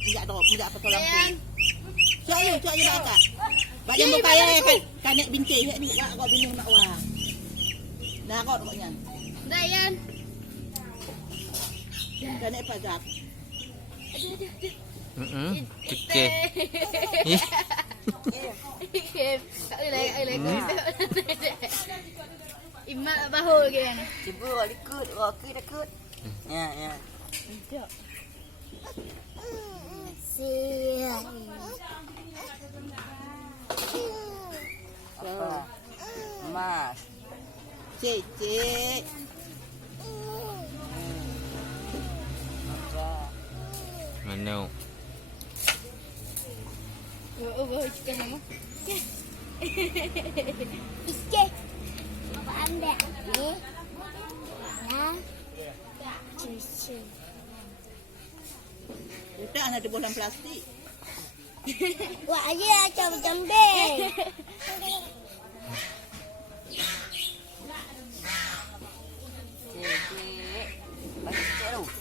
Tidak apa tolong pun. Cuak ayu bata. Bak yang berkaya kanek binti ni kau bingung nak wah. Nah kau pokoknya. Dayan. Kanek pajak. Okey. Imak bahu ke ni? Cuba ikut, ikut. Ya. Siap. Apa? Mas. Cik. Mana? Oh, chicken mama. Iske. Apa ambil ni? Nah. Cuci. Kita ada bolam plastik. Wah, aja macam jambel.